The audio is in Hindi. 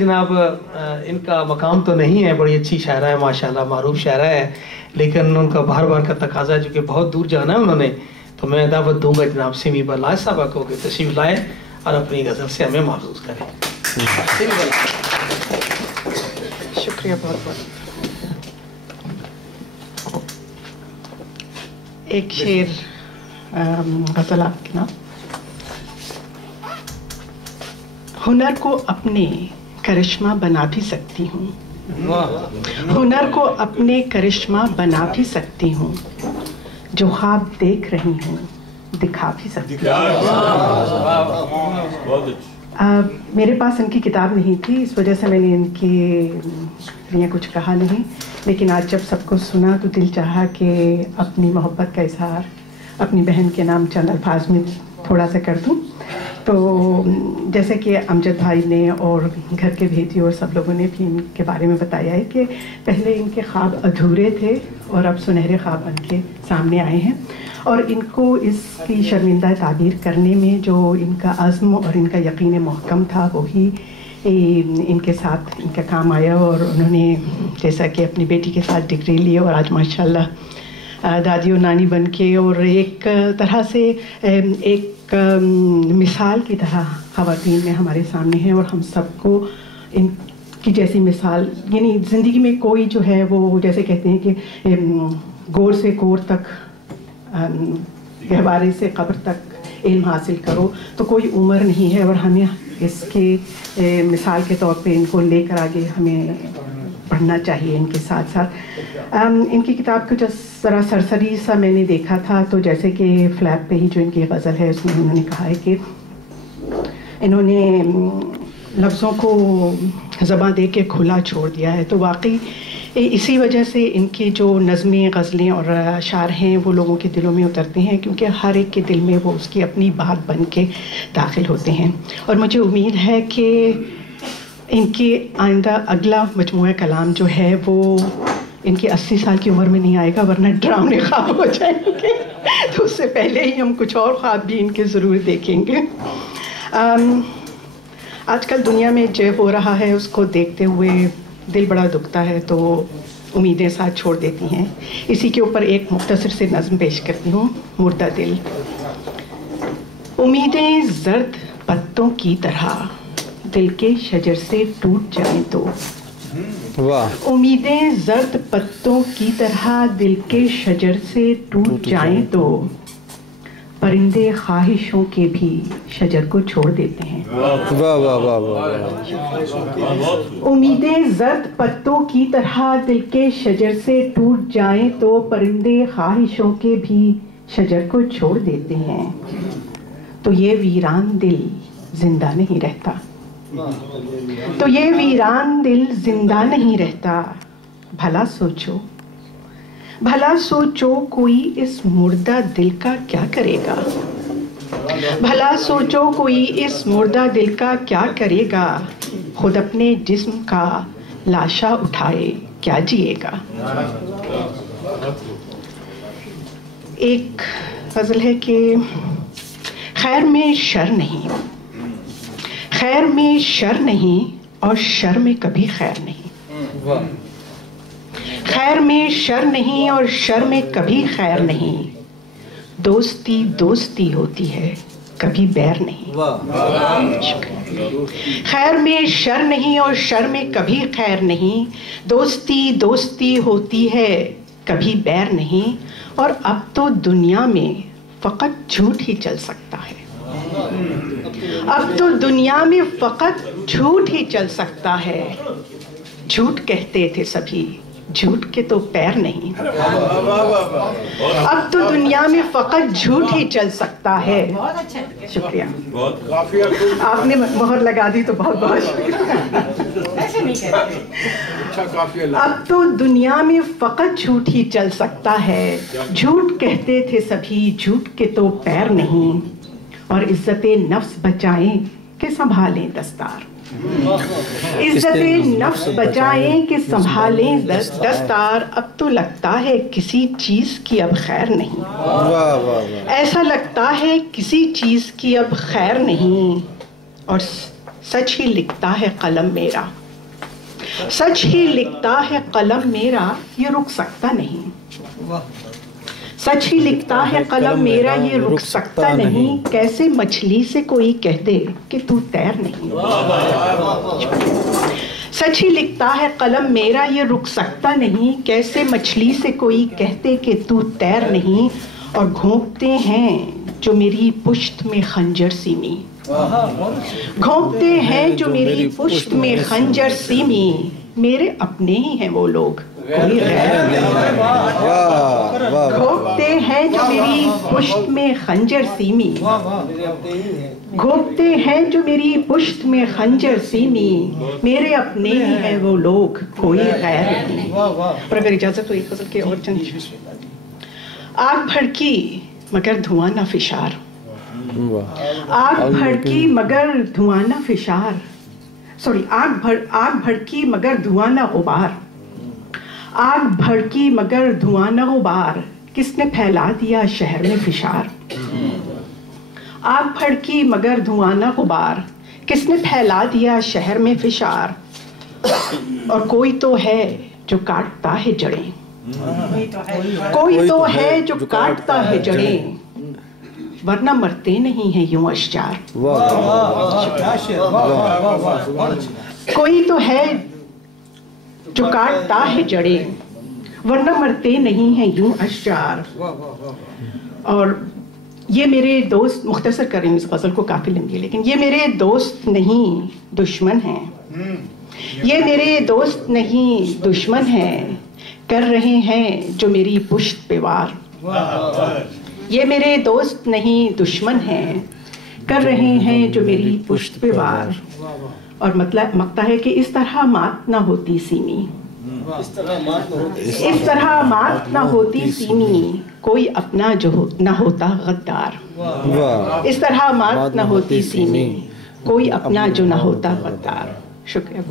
जनाब इनका मकाम तो नहीं है, बड़ी अच्छी शायरा है माशाल्लाह, मारूफ शायरा है, लेकिन उनका बार बार का तकाजा जो कि बहुत दूर जाना है उन्होंने, तो मैं दावत दूंगा जनाब सिमी बलाज साहबा को कि तशरीफ लाए और अपनी गज़ल से हमें महसूस करें। शुक्रिया बहुत बहुत। एक शेर गज़ल आपके नाम। हुनर को अपने करिश्मा बना भी सकती हूँ, हुनर को अपने करिश्मा बना भी सकती हूँ, जो ख्वाब देख रही हूँ दिखा भी सकती हूँ। मेरे पास इनकी किताब नहीं थी, इस वजह से मैंने इनके लिए कुछ कहा नहीं, लेकिन आज जब सबको सुना तो दिल चाहा कि अपनी मोहब्बत का इजहार अपनी बहन के नाम चंद अल्फाज में थोड़ा सा कर दूँ। तो जैसे कि अमजद भाई ने और घर के भेदी और सब लोगों ने भी इनके बारे में बताया है कि पहले इनके ख्वाब अधूरे थे और अब सुनहरे ख्वाब बन के सामने आए हैं, और इनको इसकी शर्मिंदा ताबीर करने में जो इनका अज़्म और इनका यकीन महकम था वही इनके साथ इनका काम आया, और उन्होंने जैसा कि अपनी बेटी के साथ डिग्री ली और आज माशाल्लाह दादी और नानी बन के और एक तरह से एक मिसाल की तरह ख़वातीन में हमारे सामने हैं, और हम सबको इनकी जैसी मिसाल, यानी ज़िंदगी में कोई जो है वो जैसे कहते हैं कि गोर से गोर तक, गहवारे से कब्र तक इल्म हासिल करो, तो कोई उम्र नहीं है, और हमें इसके मिसाल के तौर पे इनको लेकर आगे हमें पढ़ना चाहिए इनके साथ साथ। इनकी किताब को जरा सरसरी सा मैंने देखा था, तो जैसे कि फ्लैग पे ही जो इनकी गज़ल है उसमें उन्होंने कहा है कि इन्होंने लफ्ज़ों को ज़बां दे के खुला छोड़ दिया है, तो वाकई इसी वजह से इनकी जो नज़में, गज़लें और अशार हैं वो लोगों के दिलों में उतरते हैं, क्योंकि हर एक के दिल में वो उसकी अपनी बात बन के दाखिल होते हैं। और मुझे उम्मीद है कि इनकी आइंदा अगला मजमूआ कलाम जो है वो इनकी 80 साल की उम्र में नहीं आएगा, वरना ड्रामे ख्वाब हो जाएंगे, तो उससे पहले ही हम कुछ और ख्वाब भी इनके ज़रूर देखेंगे। आजकल दुनिया में जो हो रहा है उसको देखते हुए दिल बड़ा दुखता है, तो उम्मीदें साथ छोड़ देती हैं। इसी के ऊपर एक मुख्तसर से नज़्म पेश करती हूँ, मुर्दा दिल। उम्मीदें जर्द पत्तों की तरह दिल के शजर से टूट जाएं तो, वाह। उम्मीदें जर्द पत्तों की तरह दिल के शजर से टूट जाएं तो, परिंदे ख्वाहिशों के भी शजर को छोड़ देते हैं। वाह वाह वाह वाह। उम्मीदें जर्द पत्तों की तरह दिल के शजर से टूट जाएं तो, परिंदे ख्वाहिशों के भी शजर को छोड़ देते हैं, तो ये वीरान दिल जिंदा नहीं रहता, तो ये वीरान दिल जिंदा नहीं रहता। भला सोचो, भला सोचो कोई इस मुर्दा दिल का क्या करेगा, भला सोचो कोई इस मुर्दा दिल का क्या करेगा, खुद अपने जिस्म का लाशा उठाए क्या जिएगा। एक गज़ल है कि खैर में शर नहीं, खैर में शर नहीं और शर में कभी खैर नहीं, खैर में शर नहीं और शर में कभी खैर नहीं, दोस्ती दोस्ती होती है कभी बैर नहीं। खैर में शर नहीं और शर में कभी खैर नहीं, दोस्ती दोस्ती होती है कभी बैर नहीं, और अब तो दुनिया में फ़कत झूठ ही चल सकता है, अब तो दुनिया में फ़कत झूठ ही चल सकता है। झूठ कहते थे सभी, झूठ के तो पैर नहीं, अब तो दुनिया में फ़कत झूठ ही चल सकता है। शुक्रिया, आपने मोहर लगा दी तो बहुत बहुत शुक्रिया। अब तो दुनिया में फ़कत झूठ ही चल सकता है, झूठ कहते थे सभी, झूठ के तो पैर नहीं, और इज्जते नफ्स बचाएं कि संभालें दस्तार, इज्जते नफ्स बचाएं कि संभालें दस्तार, अब तो लगता है किसी चीज़ की अब खैर नहीं, ऐसा लगता है किसी चीज़ की अब खैर नहीं, और सच ही लिखता है कलम मेरा, सच ही लिखता है कलम मेरा, ये रुक सकता नहीं। सच ही लिखता है कलम मेरा, ये रुक सकता नहीं। कैसे मछली से कोई कह दे कि तू तैर नहीं। सच ही लिखता है कलम मेरा, ये रुक सकता नहीं। कैसे मछली से कोई कहते कि तू तैर नहीं। और घोंपते हैं जो मेरी पुश्त में खंजर सीमी, घोंपते हैं जो मेरी पुश्त में खंजर सीमी। मेरे अपने ही हैं वो लोग, कोई गैर नहीं। घोंपते हैं जो मेरी पुश्त में खंजर सीमी, घोंपते हैं जो मेरी पुश्त में खंजर सीमी। मेरे अपने ही हैं वो लोग, कोई गैर नहीं। और अगर इजाजत हो एक गजल के और चंद। आग भड़की मगर धुआं ना फिशार, आग भड़की मगर धुआं ना फिशार। सॉरी, आग भड़की मगर धुआं ना गुबार, आग भड़की मगर धुआं ना गुबार। किसने फैला दिया शहर में फिशार। आग भड़की मगर धुआं ना गुबार, किसने फैला दिया शहर में फिशार। और कोई तो है जो काटता है जड़ें, कोई तो है जो काटता है जड़ें, वरना मरते नहीं हैं यूं अशजार। कोई तो है जो काटता है जड़ें, वरना मरते नहीं हैं यूं अशजार। और ये मेरे दोस्त, मुख्तसर कर रही हूँ इस गज़ल को, काफ़ी लंबी है, लेकिन ये मेरे दोस्त नहीं दुश्मन हैं, ये मेरे दोस्त नहीं दुश्मन हैं। कर रहे हैं जो मेरी पुश्त पे वार, ये मेरे दोस्त नहीं दुश्मन हैं, कर रहे हैं जो मेरी पुश्त पे वार। और मतलब मकता है कि इस तरह मात ना होती सीमी, इस तरह मात ना होती सीमी। कोई अपना जो ना होता गद्दार, इस तरह मात ना होती सीमी। कोई अपना जो ना होता गद्दार। शुक्रिया।